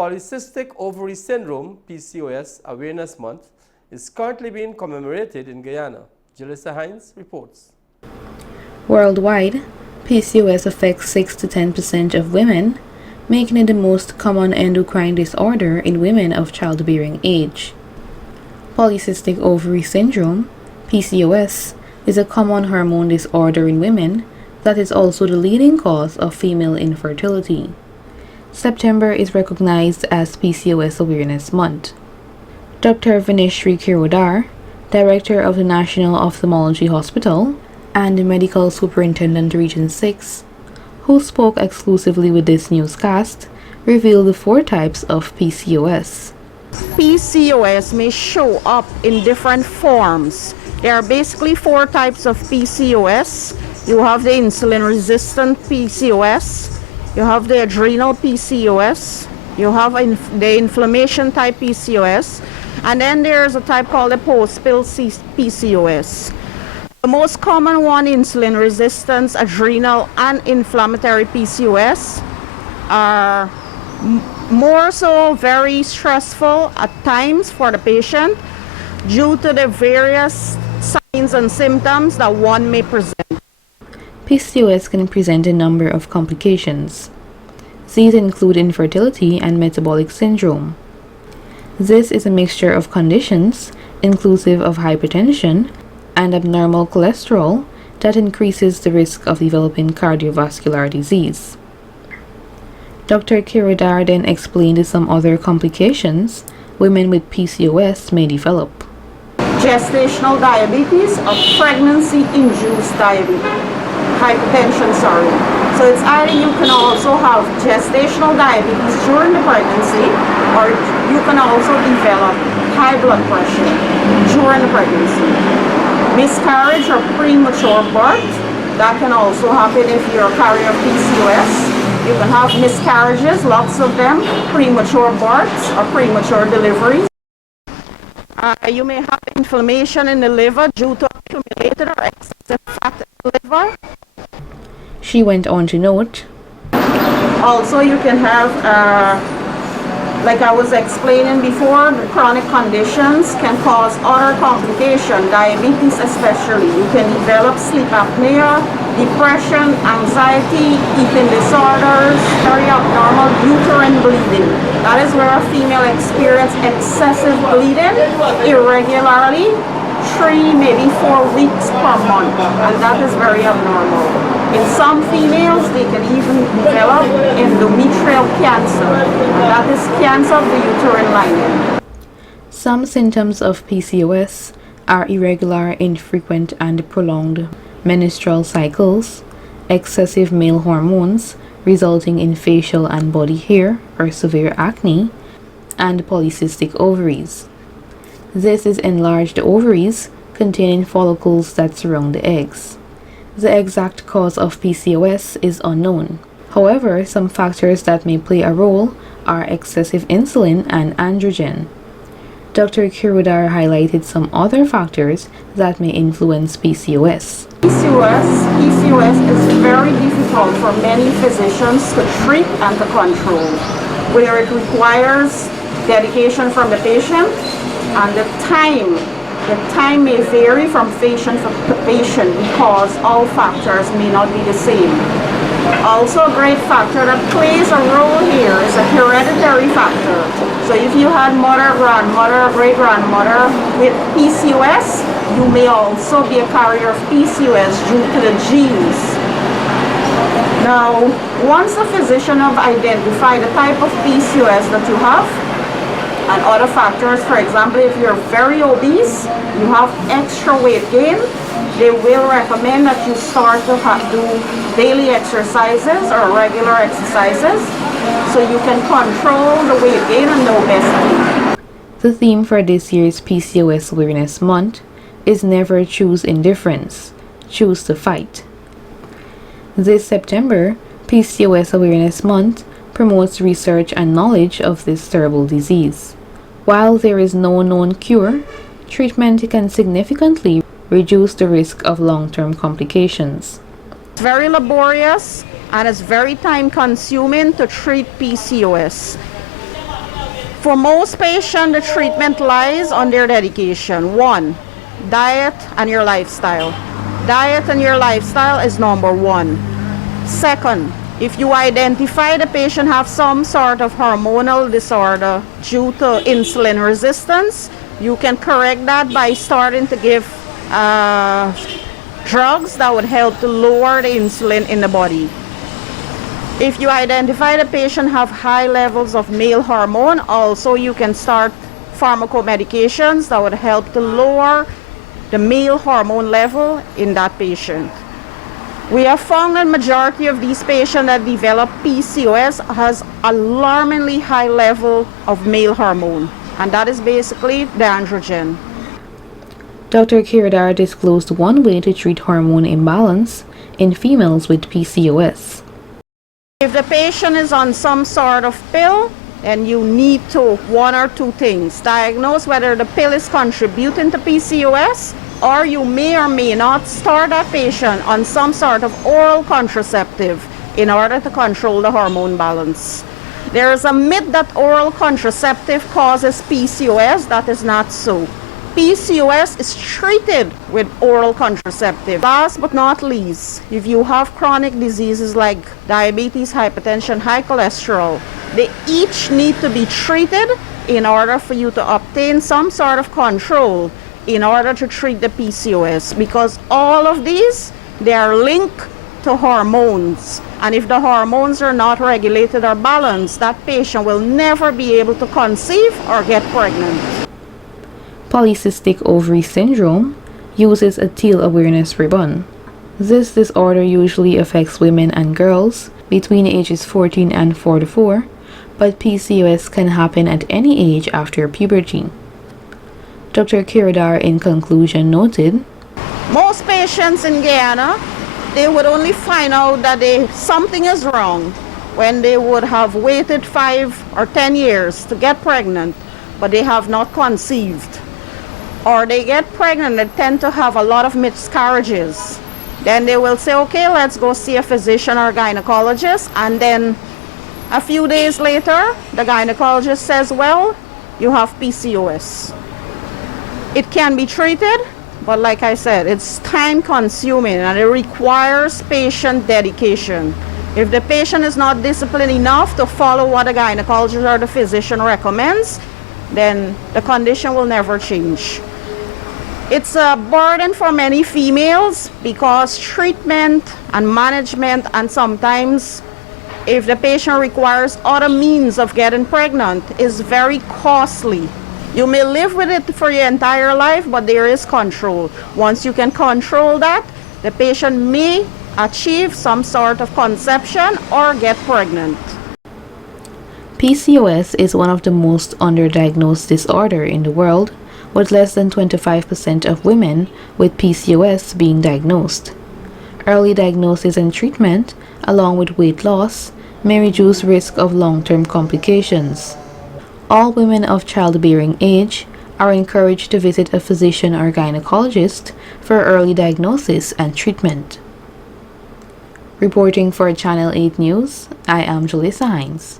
Polycystic Ovary Syndrome, PCOS, Awareness Month is currently being commemorated in Guyana. Jalissa Hines reports. Worldwide, PCOS affects 6 to 10% of women, making it the most common endocrine disorder in women of childbearing age. Polycystic Ovary Syndrome, PCOS, is a common hormone disorder in women that is also the leading cause of female infertility. September is recognized as PCOS Awareness Month. Dr. Vinishri Kirodar, Director of the National Ophthalmology Hospital and the Medical Superintendent Region 6, who spoke exclusively with this newscast, revealed the 4 types of PCOS. PCOS may show up in different forms. There are basically 4 types of PCOS. You have the insulin-resistant PCOS, you have the adrenal PCOS, you have the inflammation type PCOS, and then there's a type called the post-pill PCOS. The most common one, insulin resistance, adrenal, and inflammatory PCOS, are more so very stressful at times for the patient due to the various signs and symptoms that one may present. PCOS can present a number of complications. These include infertility and metabolic syndrome. This is a mixture of conditions, inclusive of hypertension and abnormal cholesterol, that increases the risk of developing cardiovascular disease. Dr. Kirodar then explained some other complications women with PCOS may develop. Gestational diabetes or pregnancy-induced hypertension. So it's either you can also have gestational diabetes during the pregnancy, or you can also develop high blood pressure during the pregnancy. Miscarriage or premature birth, that can also happen if you're a carrier of PCOS. You can have miscarriages, lots of them, premature births or premature deliveries. You may have inflammation in the liver due to accumulated or excessive fat in the liver. She went on to note, also you can have, like I was explaining before, the chronic conditions can cause other complications, diabetes especially. You can develop sleep apnea, depression, anxiety, eating disorders, very abnormal uterine bleeding. That is where a female experiences excessive bleeding irregularly, 3, maybe 4 weeks per month, and that is very abnormal. In some females, they can even develop endometrial cancer, and that is cancer of the uterine lining. Some symptoms of PCOS are irregular, infrequent, and prolonged menstrual cycles, excessive male hormones resulting in facial and body hair or severe acne, and polycystic ovaries. This is enlarged ovaries containing follicles that surround the eggs. The exact cause of PCOS is unknown. However, some factors that may play a role are excessive insulin and androgen. Dr. Kirodar highlighted some other factors that may influence PCOS. PCOS is very difficult for many physicians to treat and to control, where it requires dedication from the patient, and the time may vary from patient to patient because all factors may not be the same. Also, a great factor that plays a role here is a hereditary factor. So if you had mother, grandmother, great-grandmother with PCOS, you may also be a carrier of PCOS due to the genes. Now, once the physician have identified the type of PCOS that you have, and other factors, for example, if you're very obese, you have extra weight gain, they will recommend that you start to do daily exercises or regular exercises so you can control the weight gain and the obesity. The theme for this year's PCOS Awareness Month is Never Choose Indifference, Choose to Fight. This September, PCOS Awareness Month promotes research and knowledge of this terrible disease. While there is no known cure, treatment can significantly reduce the risk of long-term complications. It's very laborious and it's very time-consuming to treat PCOS. For most patients, the treatment lies on their dedication. One, diet and your lifestyle. Diet and your lifestyle is number one. Second, if you identify the patient have some sort of hormonal disorder due to insulin resistance, you can correct that by starting to give drugs that would help to lower the insulin in the body. If you identify the patient have high levels of male hormone, also you can start pharmacomedications that would help to lower the male hormone level in that patient. We have found that majority of these patients that develop PCOS has alarmingly high level of male hormone, and that is basically the androgen. Dr. Kiradar disclosed one way to treat hormone imbalance in females with PCOS. If the patient is on some sort of pill, then you need to, one or two things, diagnose whether the pill is contributing to PCOS, or you may or may not start that patient on some sort of oral contraceptive in order to control the hormone balance. There is a myth that oral contraceptive causes PCOS. That is not so. PCOS is treated with oral contraceptive. Last but not least, if you have chronic diseases like diabetes, hypertension, high cholesterol, they each need to be treated in order for you to obtain some sort of control in order to treat the PCOS, because all of these, they are linked to hormones, and if the hormones are not regulated or balanced, that patient will never be able to conceive or get pregnant. Polycystic ovary syndrome uses a teal awareness ribbon. This disorder usually affects women and girls between ages 14 and 44, but PCOS can happen at any age after puberty. Dr. Kiradar in conclusion noted, most patients in Guyana, they would only find out that something is wrong when they would have waited 5 or 10 years to get pregnant, but they have not conceived. Or they get pregnant, they tend to have a lot of miscarriages. Then they will say, okay, let's go see a physician or gynecologist, and then a few days later, the gynecologist says, well, you have PCOS. It can be treated, but like I said, it's time consuming and it requires patient dedication. If the patient is not disciplined enough to follow what the gynecologist or the physician recommends, then the condition will never change. It's a burden for many females because treatment and management, and sometimes if the patient requires other means of getting pregnant, is very costly. You may live with it for your entire life, but there is control. Once you can control that, the patient may achieve some sort of conception or get pregnant. PCOS is one of the most underdiagnosed disorders in the world, with less than 25% of women with PCOS being diagnosed. Early diagnosis and treatment, along with weight loss, may reduce risk of long-term complications. All women of childbearing age are encouraged to visit a physician or gynecologist for early diagnosis and treatment. Reporting for Channel 8 News, I am Julissa Hines.